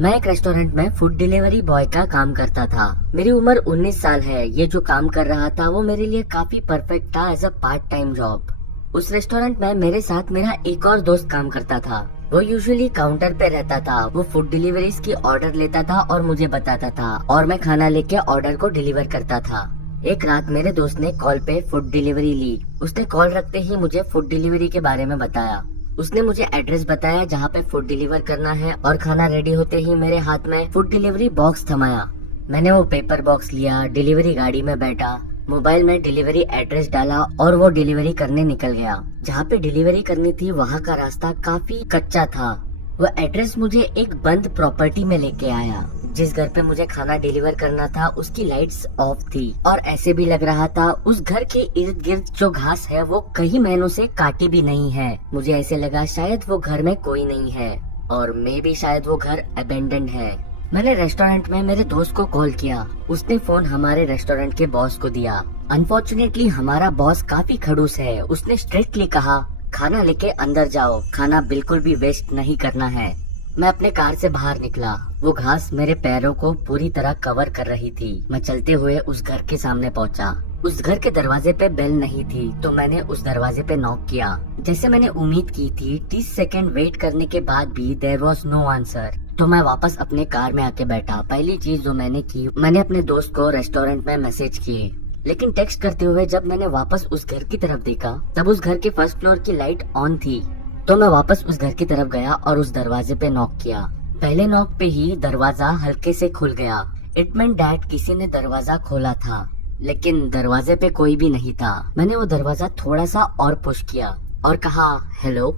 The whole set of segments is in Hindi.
मैं एक रेस्टोरेंट में फूड डिलीवरी बॉय का काम करता था। मेरी उम्र 19 साल है। ये जो काम कर रहा था वो मेरे लिए काफी परफेक्ट था as a part time job. उस रेस्टोरेंट में मेरे साथ मेरा एक और दोस्त काम करता था। वो यूजुअली काउंटर पे रहता था। वो फूड डिलीवरीज की ऑर्डर लेता था और मुझे बताता था और मैं खाना लेके ऑर्डर को डिलीवर करता था। एक रात मेरे दोस्त ने कॉल पे फूड डिलीवरी ली। उसने कॉल रखते ही मुझे फूड डिलीवरी के बारे में बताया। उसने मुझे एड्रेस बताया जहाँ पे फूड डिलीवर करना है और खाना रेडी होते ही मेरे हाथ में फूड डिलीवरी बॉक्स थमाया। मैंने वो पेपर बॉक्स लिया, डिलीवरी गाड़ी में बैठा, मोबाइल में डिलीवरी एड्रेस डाला और वो डिलीवरी करने निकल गया। जहाँ पे डिलीवरी करनी थी वहाँ का रास्ता काफी कच्चा था। वो एड्रेस मुझे एक बंद प्रॉपर्टी में लेके आया। जिस घर पे मुझे खाना डिलीवर करना था उसकी लाइट्स ऑफ थी और ऐसे भी लग रहा था उस घर के इर्द गिर्द जो घास है वो कई महीनों से काटी भी नहीं है। मुझे ऐसे लगा शायद वो घर में कोई नहीं है और मे भी शायद वो घर अबेंडन है। मैंने रेस्टोरेंट में मेरे दोस्त को कॉल किया। उसने फोन हमारे रेस्टोरेंट के बॉस को दिया। अनफॉर्चुनेटली हमारा बॉस काफी खड़ूस है। उसने स्ट्रिक्टली कहा, खाना लेके अंदर जाओ, खाना बिल्कुल भी वेस्ट नहीं करना है। मैं अपने कार से बाहर निकला। वो घास मेरे पैरों को पूरी तरह कवर कर रही थी। मैं चलते हुए उस घर के सामने पहुंचा। उस घर के दरवाजे पे बेल नहीं थी तो मैंने उस दरवाजे पे नॉक किया। जैसे मैंने उम्मीद की थी, 30 सेकंड वेट करने के बाद भी देयर वाज नो आंसर। तो मैं वापस अपने कार में आके बैठा। पहली चीज जो मैंने की, मैंने अपने दोस्त को रेस्टोरेंट में मैसेज किए। लेकिन टेक्स्ट करते हुए जब मैंने वापस उस घर की तरफ देखा तब उस घर के फर्स्ट फ्लोर की लाइट ऑन थी। तो मैं वापस उस घर की तरफ गया और उस दरवाजे पे नॉक किया। पहले नॉक पे ही दरवाजा हल्के से खुल गया। इट मींट दैट किसी ने दरवाजा खोला था, लेकिन दरवाजे पे कोई भी नहीं था। मैंने वो दरवाजा थोड़ा सा और पुश किया और कहा, हेलो।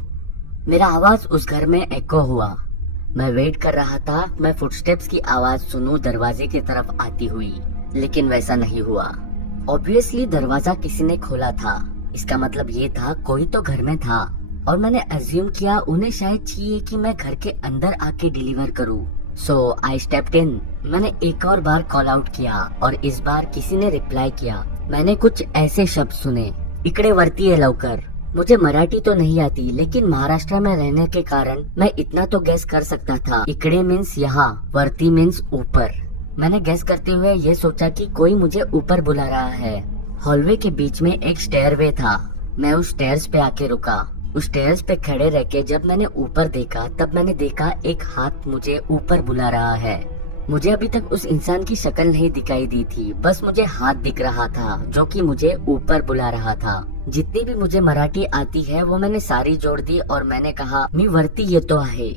मेरा आवाज उस घर में एको हुआ। मैं वेट कर रहा था मैं फुटस्टेप्स की आवाज सुनूं दरवाजे की तरफ आती हुई, लेकिन वैसा नहीं हुआ। ऑब्वियसली दरवाजा किसी ने खोला था। इसका मतलब ये था कोई तो घर में था और मैंने अज्यूम किया उन्हें शायद चाहिए कि मैं घर के अंदर आके डिलीवर करूं। सो आई स्टेप्ड इन। मैंने एक और बार कॉल आउट किया और इस बार किसी ने रिप्लाई किया। मैंने कुछ ऐसे शब्द सुने, इकडे वरती है लवकर। मुझे मराठी तो नहीं आती, लेकिन महाराष्ट्र में रहने के कारण मैं इतना तो गैस कर सकता था। इकडे मीन्स यहाँ, वर्ती मीन्स ऊपर। मैंने गैस करते हुए ये सोचा कि कोई मुझे ऊपर बुला रहा है। हॉलवे के बीच में एक स्टेयरवे था। मैं उस स्टेयर्स पे आके रुका। उस स्टेयर्स पे खड़े रह के जब मैंने ऊपर देखा तब मैंने देखा एक हाथ मुझे ऊपर बुला रहा है। मुझे अभी तक उस इंसान की शक्ल नहीं दिखाई दी थी, बस मुझे हाथ दिख रहा था जो कि मुझे ऊपर बुला रहा था। जितनी भी मुझे मराठी आती है वो मैंने सारी जोड़ दी और मैंने कहा, मी वरती ये तो है।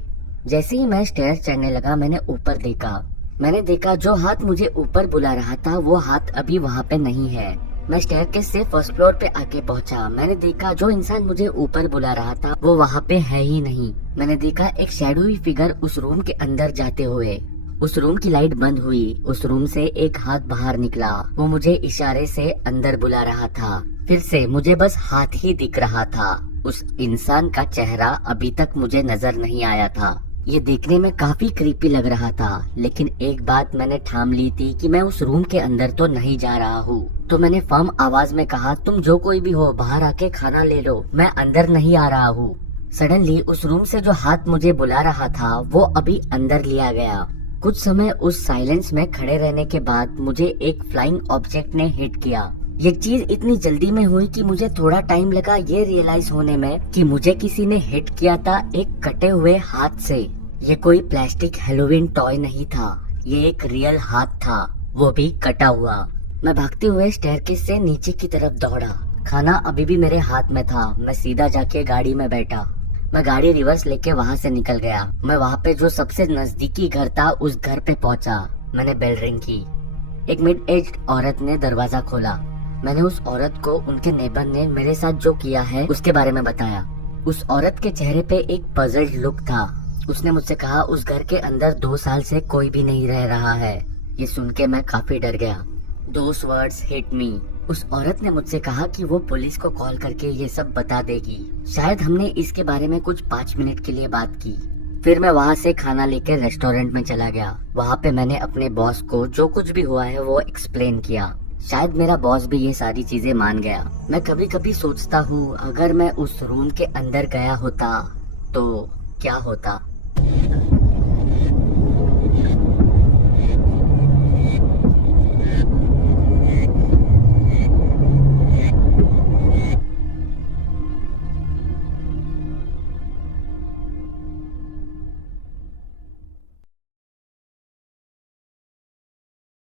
जैसे ही मैं स्टेयर चढ़ने लगा मैंने ऊपर देखा। मैंने देखा जो हाथ मुझे ऊपर बुला रहा था वो हाथ अभी वहाँ पे नहीं है। मैं स्टेयरकेस से फर्स्ट फ्लोर पे आके पहुंचा। मैंने देखा जो इंसान मुझे ऊपर बुला रहा था वो वहाँ पे है ही नहीं। मैंने देखा एक शैडोई फिगर उस रूम के अंदर जाते हुए। उस रूम की लाइट बंद हुई। उस रूम से एक हाथ बाहर निकला। वो मुझे इशारे से अंदर बुला रहा था। फिर से मुझे बस हाथ ही दिख रहा था। उस इंसान का चेहरा अभी तक मुझे नजर नहीं आया था। ये देखने में काफी क्रीपी लग रहा था, लेकिन एक बात मैंने ठान ली थी कि मैं उस रूम के अंदर तो नहीं जा रहा हूँ। तो मैंने फर्म आवाज में कहा, तुम जो कोई भी हो बाहर आके खाना ले लो, मैं अंदर नहीं आ रहा हूँ। सडनली उस रूम से जो हाथ मुझे बुला रहा था वो अभी अंदर लिया गया। कुछ समय उस साइलेंस में खड़े रहने के बाद मुझे एक फ्लाइंग ऑब्जेक्ट ने हिट किया। ये चीज इतनी जल्दी में हुई कि मुझे थोड़ा टाइम लगा ये रियलाइज होने में कि मुझे किसी ने हिट किया था एक कटे हुए हाथ से। ये कोई प्लास्टिक हेलोवीन टॉय नहीं था, ये एक रियल हाथ था, वो भी कटा हुआ। मैं भागते हुए स्टेयरकेस से नीचे की तरफ दौड़ा। खाना अभी भी मेरे हाथ में था। मैं सीधा जाके गाड़ी में बैठा। मैं गाड़ी रिवर्स लेके वहाँ से निकल गया। मैं वहाँ पे जो सबसे नजदीकी घर था उस घर पे पहुँचा। मैंने बेल रिंग की। एक मिड एज्ड औरत ने दरवाजा खोला। मैंने उस औरत को उनके नेबर ने मेरे साथ जो किया है उसके बारे में बताया। उस औरत के चेहरे पे एक पजल्ड लुक था। उसने मुझसे कहा उस घर के अंदर 2 साल से कोई भी नहीं रह रहा है। ये सुन के मैं काफी डर गया। दोस वर्ड्स हिट मी। उस औरत ने मुझसे कहा कि वो पुलिस को कॉल करके ये सब बता देगी। शायद हमने इसके बारे में कुछ 5 मिनट के लिए बात की। फिर मैं वहाँ से खाना लेकर रेस्टोरेंट में चला गया। वहाँ पे मैंने अपने बॉस को जो कुछ भी हुआ है वो एक्सप्लेन किया। शायद मेरा बॉस भी ये सारी चीजें मान गया। मैं कभी कभी सोचता हूँ अगर मैं उस रूम के अंदर गया होता तो क्या होता।